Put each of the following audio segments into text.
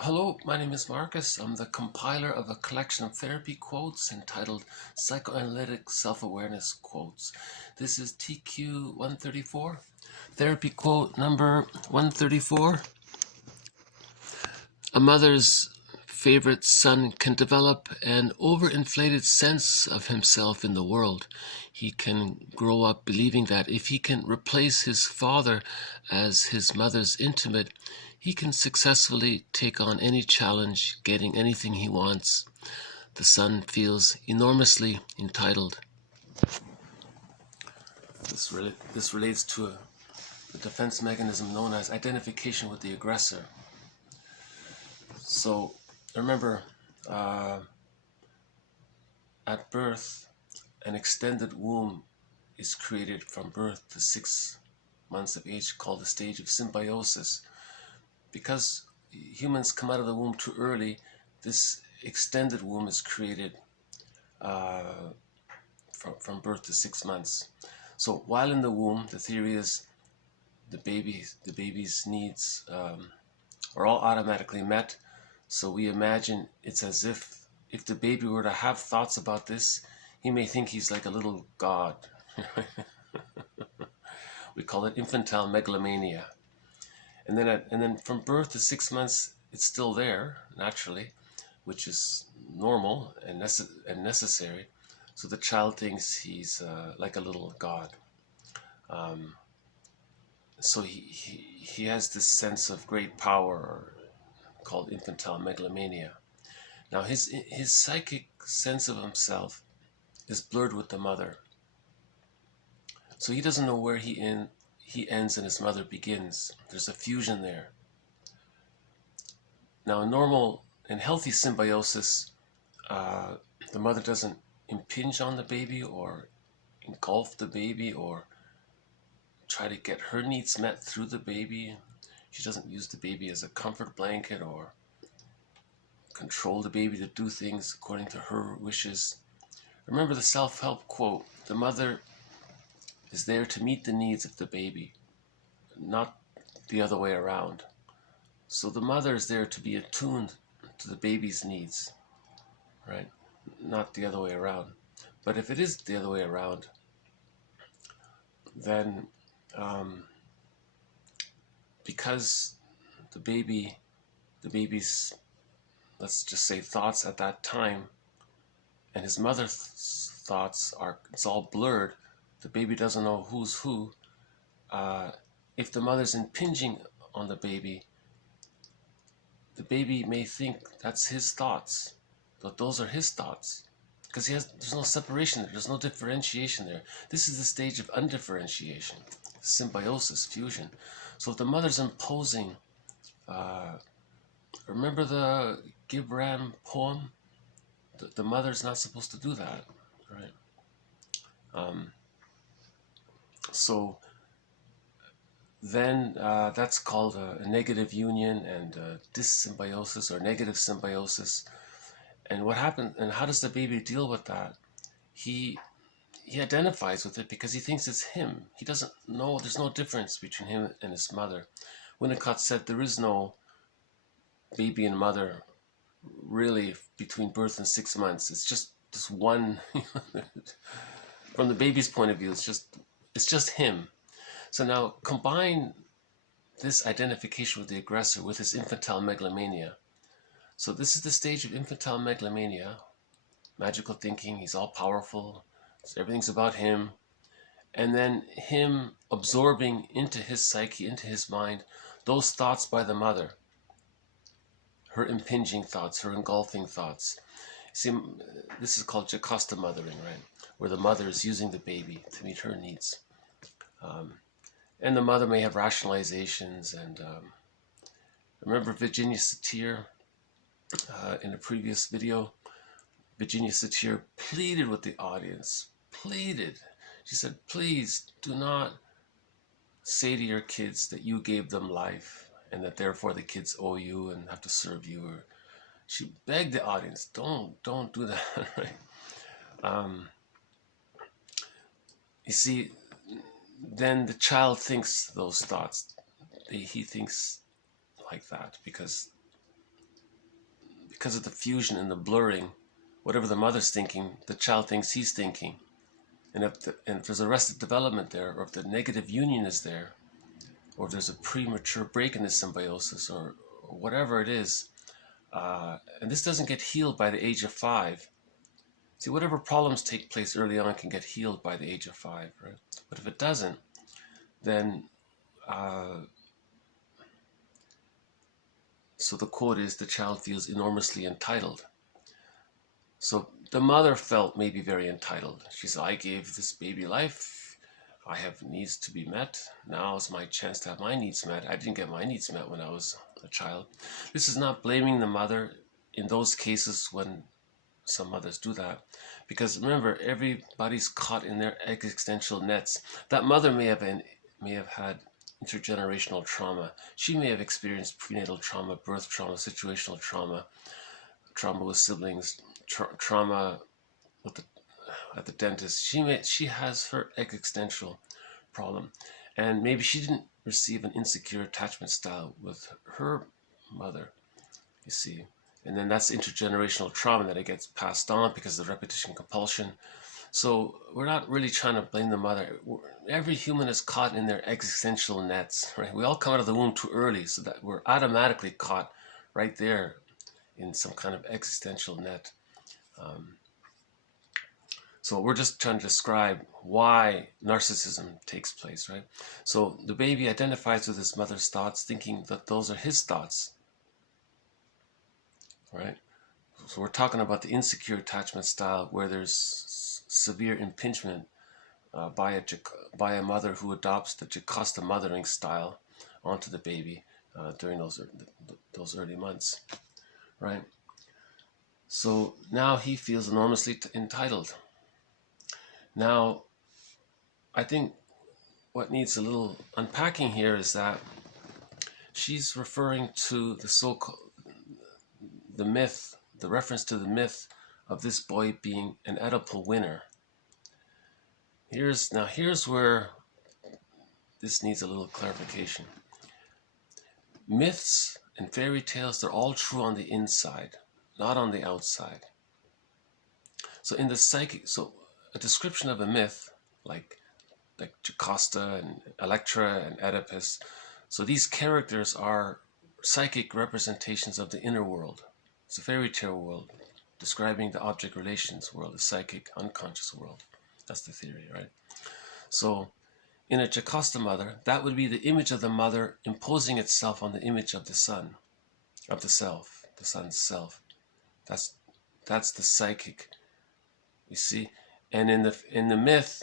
Hello, my name is Marcus. I'm the compiler of a collection of therapy quotes entitled Psychoanalytic Self-Awareness Quotes. This is TQ 134. Therapy quote number 134. A mother's favorite son can develop an overinflated sense of himself in the world. He can grow up believing that if he can replace his father as his mother's intimate, he can successfully take on any challenge, getting anything he wants. The son feels enormously entitled. This relates to a defense mechanism known as identification with the aggressor. So remember, at birth, an extended womb is created from birth to 6 months of age, called the stage of symbiosis. Because humans come out of the womb too early, this extended womb is created from birth to 6 months. So while in the womb, the theory is the baby's needs are all automatically met. So we imagine it's as if the baby were to have thoughts about this, he may think he's like a little god. We call it infantile megalomania. And then from birth to 6 months, it's still there naturally, which is normal and necessary. So the child thinks he's like a little god. So he has this sense of great power, called infantile megalomania. Now his psychic sense of himself is blurred with the mother. So he doesn't know where he ends and his mother begins. There's a fusion there. Now in healthy symbiosis, the mother doesn't impinge on the baby or engulf the baby or try to get her needs met through the baby. She doesn't use the baby as a comfort blanket or control the baby to do things according to her wishes. Remember the self-help quote, the mother is there to meet the needs of the baby, not the other way around. So the mother is there to be attuned to the baby's needs, right? Not the other way around. But if it is the other way around, then because the baby's, let's just say, thoughts at that time and his mother's thoughts it's all blurred, the baby doesn't know who's who. If the mother's impinging on the baby may think that's his thoughts, that those are his thoughts, because there's no separation there, there's no differentiation there. This is the stage of undifferentiation, symbiosis, fusion. So if the mother's imposing, remember the Gibran poem? The mother's not supposed to do that, right? So then that's called a negative union and dyssymbiosis or negative symbiosis. And what happens, and how does the baby deal with that? He identifies with it because he thinks it's him. He doesn't know, there's no difference between him and his mother. Winnicott said there is no baby and mother really between birth and 6 months. It's just this one. From the baby's point of view, it's just him. So now combine this identification with the aggressor with his infantile megalomania. So this is the stage of infantile megalomania, magical thinking, he's all powerful, so everything's about him. And then him absorbing into his psyche, into his mind, those thoughts by the mother, her impinging thoughts, her engulfing thoughts. See, this is called Jocasta mothering, right? Where the mother is using the baby to meet her needs. And the mother may have rationalizations. And remember Virginia Satir in a previous video? Virginia Satir pleaded with the audience, pleaded. She said, please do not say to your kids that you gave them life and that therefore the kids owe you and have to serve you. Or she begged the audience, don't do that, right? You see, then the child thinks those thoughts. He thinks like that because because of the fusion and the blurring, whatever the mother's thinking, the child thinks he's thinking. And if there's arrested development there, or if the negative union is there, or if there's a premature break in the symbiosis, or whatever it is, and this doesn't get healed by the age of 5. See, whatever problems take place early on can get healed by the age of 5, right? But if it doesn't, then, so the quote is, the child feels enormously entitled. So the mother felt maybe very entitled. She said, I gave this baby life. I have needs to be met. Now is my chance to have my needs met. I didn't get my needs met when I was a child. This is not blaming the mother in those cases when some mothers do that. Because remember, everybody's caught in their existential nets. That mother may have had intergenerational trauma. She may have experienced prenatal trauma, birth trauma, situational trauma, trauma with siblings, trauma with at the dentist. She has her existential problem, and maybe she didn't receive an insecure attachment style with her mother, you see, and then that's intergenerational trauma that it gets passed on because of repetition compulsion. So we're not really trying to blame the mother. Every human is caught in their existential nets, right? We all come out of the womb too early, so that we're automatically caught right there in some kind of existential net. So we're just trying to describe why narcissism takes place, right? So the baby identifies with his mother's thoughts, thinking that those are his thoughts, right? So we're talking about the insecure attachment style where there's severe impingement by a mother who adopts the Jocasta mothering style onto the baby during those early months, right? So now he feels enormously entitled. Now, I think what needs a little unpacking here is that she's referring to the myth, the reference to the myth of this boy being an Oedipal winner. Here's where this needs a little clarification. Myths and fairy tales, they're all true on the inside, not on the outside. So in the psychic, a description of a myth, like Jocasta and Electra and Oedipus, so these characters are psychic representations of the inner world. It's a fairy tale world describing the object relations world, the psychic unconscious world. That's the theory, right? So in a Jocasta mother, that would be the image of the mother imposing itself on the image of the son, of the self, the son's self. That's the psychic, you see. And in the myth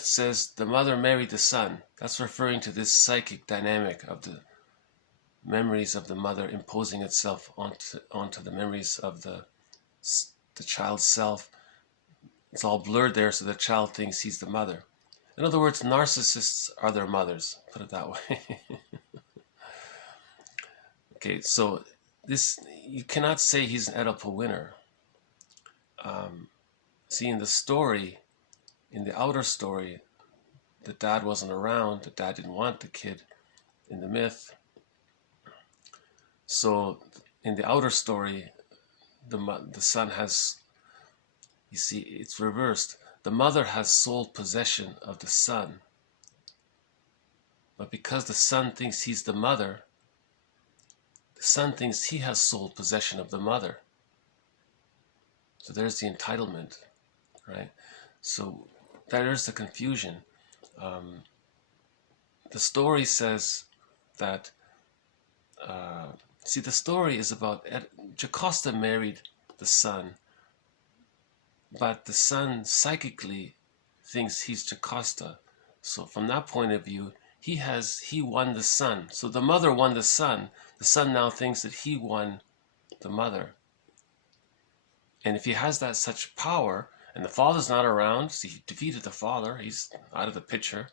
says the mother married the son. That's referring to this psychic dynamic of the memories of the mother imposing itself onto the memories of the child's self. It's all blurred there, so the child thinks he's the mother. In other words, narcissists are their mothers. Put it that way. Okay, so you cannot say he's an Oedipal winner. See, in the story, in the outer story, the dad wasn't around. The dad didn't want the kid in the myth. So in the outer story, the son has, you see, it's reversed. The mother has sole possession of the son. But because the son thinks he's the mother, the son thinks he has sole possession of the mother. So there's the entitlement, right? So there's the confusion. The story says that, see, the story is about Jocasta married the son, but the son psychically thinks he's Jocasta. So from that point of view, he won the son. So the mother won the son. The son now thinks that he won the mother. And if he has that such power, and the father's not around, so he defeated the father, he's out of the picture.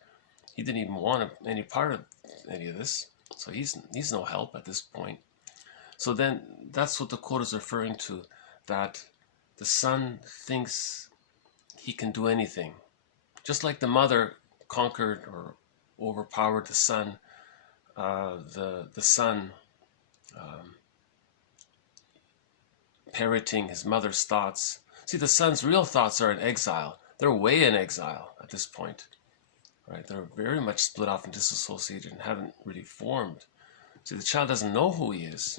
He didn't even want any part of any of this. So he's no help at this point. So then that's what the quote is referring to, that the son thinks he can do anything. Just like the mother conquered or overpowered the son, the son parroting his mother's thoughts. See, the son's real thoughts are in exile. They're way in exile at this point, right? They're very much split off and disassociated and haven't really formed. See, the child doesn't know who he is.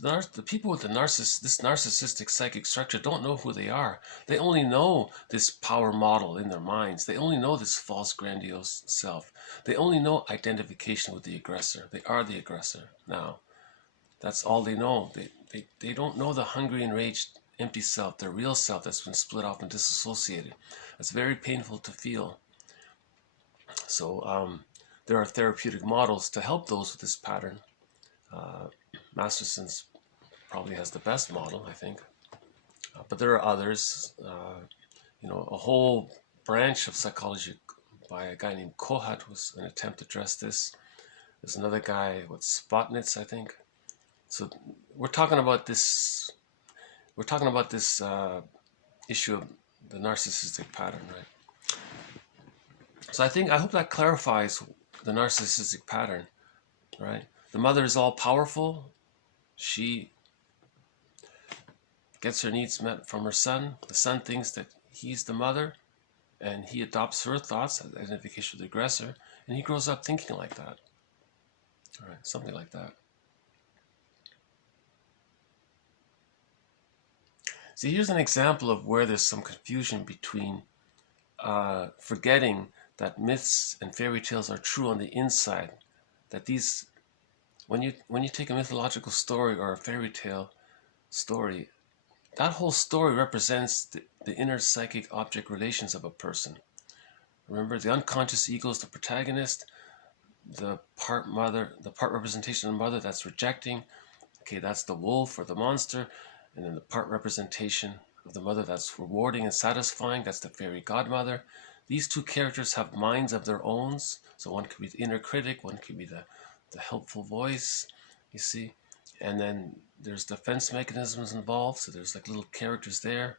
The people with this narcissistic psychic structure don't know who they are. They only know this power model in their minds. They only know this false grandiose self. They only know identification with the aggressor. They are the aggressor now. That's all they know. They don't know the hungry, enraged, empty self, their real self that's been split off and disassociated. It's very painful to feel. So there are therapeutic models to help those with this pattern. Masterson's probably has the best model, I think. But there are others. A whole branch of psychology by a guy named Kohat was an attempt to address this. There's another guy with Spotnitz, I think. So we're talking about this. We're talking about this issue of the narcissistic pattern, right? So I hope that clarifies the narcissistic pattern, right? The mother is all powerful. She gets her needs met from her son. The son thinks that he's the mother, and he adopts her thoughts as identification with the aggressor, and he grows up thinking like that. All right, something like that. See, here's an example of where there's some confusion between forgetting that myths and fairy tales are true on the inside. That these, when you take a mythological story or a fairy tale story, that whole story represents the inner psychic object relations of a person. Remember, the unconscious ego is the protagonist, the part representation of the mother that's rejecting, okay, that's the wolf or the monster, and then the part representation of the mother that's rewarding and satisfying, that's the fairy godmother. These two characters have minds of their own, so one could be the inner critic, one could be the helpful voice, you see. And then there's defense mechanisms involved, so there's like little characters there,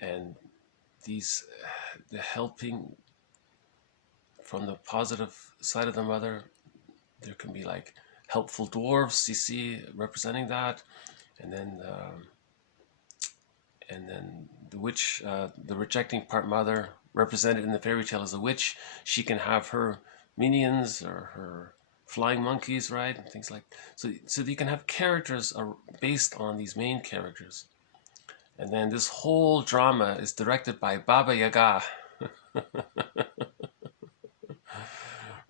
and these, the helping from the positive side of the mother, there can be like helpful dwarves, you see, representing that, and then the witch, the rejecting part mother, represented in the fairy tale as a witch. She can have her minions or her flying monkeys, right, and things like so you can have characters are based on these main characters. And then this whole drama is directed by Baba Yaga.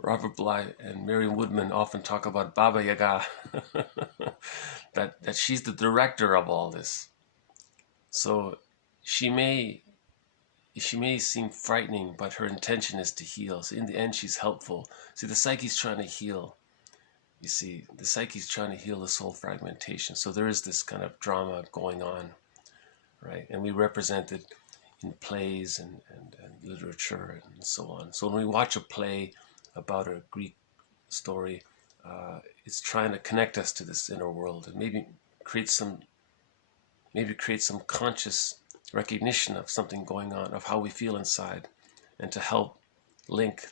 Robert Bly and Marion Woodman often talk about Baba Yaga, that she's the director of all this. So she may seem frightening, but her intention is to heal. So in the end, she's helpful. See, the psyche's trying to heal. You see, the psyche's trying to heal the soul fragmentation. So there is this kind of drama going on, right? And we represent it in plays and literature and so on. So when we watch a play about a Greek story, it's trying to connect us to this inner world and maybe create some conscious recognition of something going on, of how we feel inside, and to help link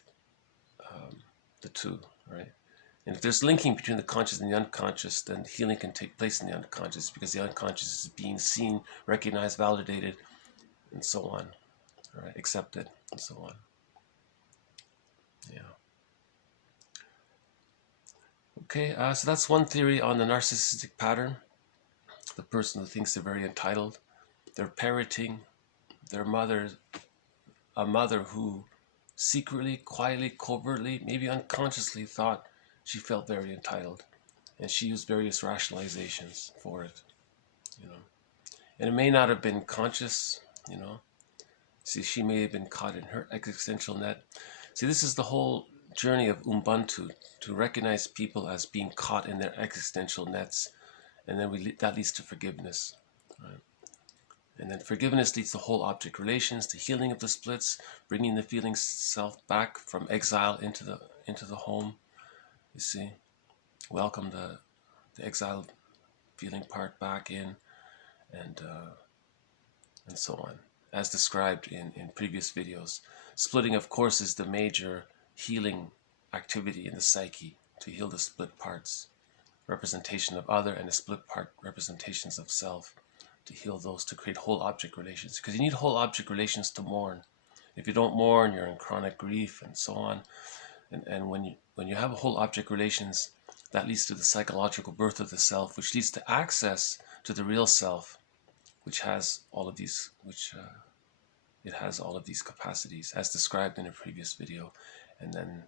the two, right? And if there's linking between the conscious and the unconscious, then healing can take place in the unconscious, because the unconscious is being seen, recognized, validated, and so on, right? Accepted, and so on. Yeah. Okay, so that's one theory on the narcissistic pattern. The person who thinks they're very entitled. They're parroting their mother, a mother who secretly, quietly, covertly, maybe unconsciously thought she felt very entitled. And she used various rationalizations for it, you know. And it may not have been conscious, you know. See, she may have been caught in her existential net. See, this is the whole journey of Ubuntu, to recognize people as being caught in their existential nets. And then that leads to forgiveness, right? And then forgiveness leads to whole object relations, to healing of the splits, bringing the feeling self back from exile into the home. You see, welcome the exiled feeling part back in, and so on, as described in previous videos. Splitting, of course, is the major healing activity in the psyche, to heal the split parts, representation of other and the split part representations of self. to heal those, to create whole object relations, because you need whole object relations to mourn. If you don't mourn, you're in chronic grief and so on. And when you have whole object relations, that leads to the psychological birth of the self, which leads to access to the real self, which has all of these, it has all of these capacities, as described in a previous video. And then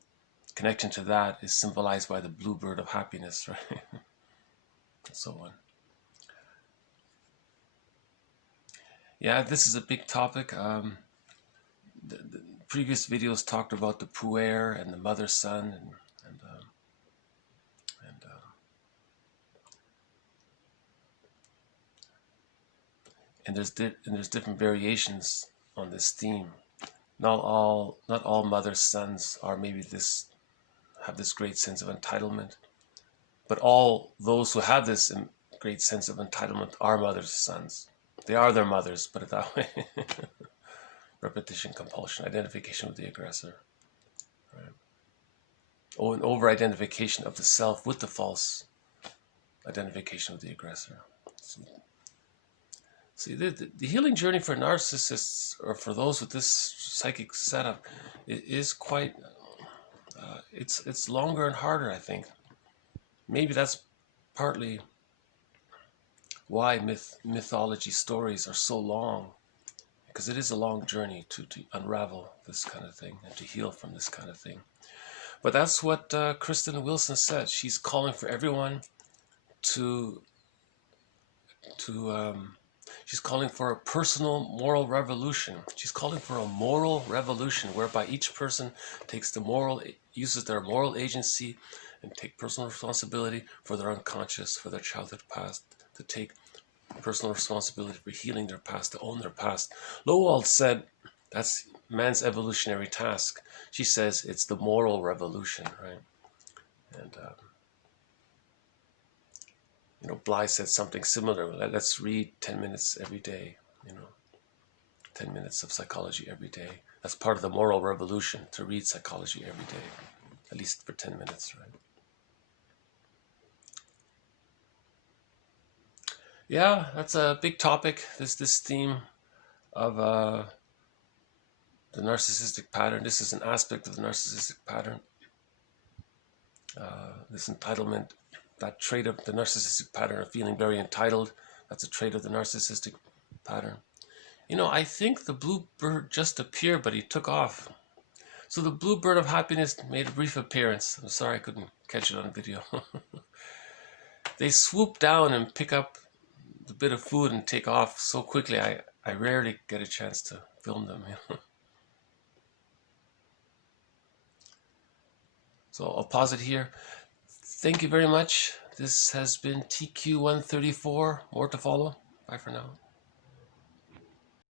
connection to that is symbolized by the blue bird of happiness, right? And so on. Yeah, this is a big topic. The previous videos talked about the puer and the mother-son, and there's different variations on this theme. Not all mother sons are maybe have this great sense of entitlement, but all those who have this great sense of entitlement are mother's sons. They are their mothers, put it that way. Repetition, compulsion, identification with the aggressor. Right? Oh, an over-identification of the self with the false identification with the aggressor. See, the healing journey for narcissists, or for those with this psychic setup, is quite, it's longer and harder, I think. Maybe that's partly why mythology stories are so long, because it is a long journey to unravel this kind of thing and to heal from this kind of thing. But that's what Kristen Wilson said. She's calling for everyone she's calling for a personal moral revolution. She's calling for a moral revolution whereby each person uses their moral agency and take personal responsibility for their unconscious, for their childhood past, to take personal responsibility for healing their past, to own their past. Lowald said that's man's evolutionary task. She says it's the moral revolution, right? And Bly said something similar. Let's read 10 minutes every day, 10 minutes of psychology every day. That's part of the moral revolution, to read psychology every day, at least for 10 minutes, right? Yeah, that's a big topic, this theme of the narcissistic pattern. This is an aspect of the narcissistic pattern. This entitlement, that trait of the narcissistic pattern of feeling very entitled, that's a trait of the narcissistic pattern. I think the blue bird just appeared, but he took off. So the blue bird of happiness made a brief appearance. I'm sorry I couldn't catch it on video. They swoop down and pick up the bit of food and take off so quickly. I rarely get a chance to film them. So I'll pause it here. Thank you very much. This has been TQ134. More to follow. Bye for now.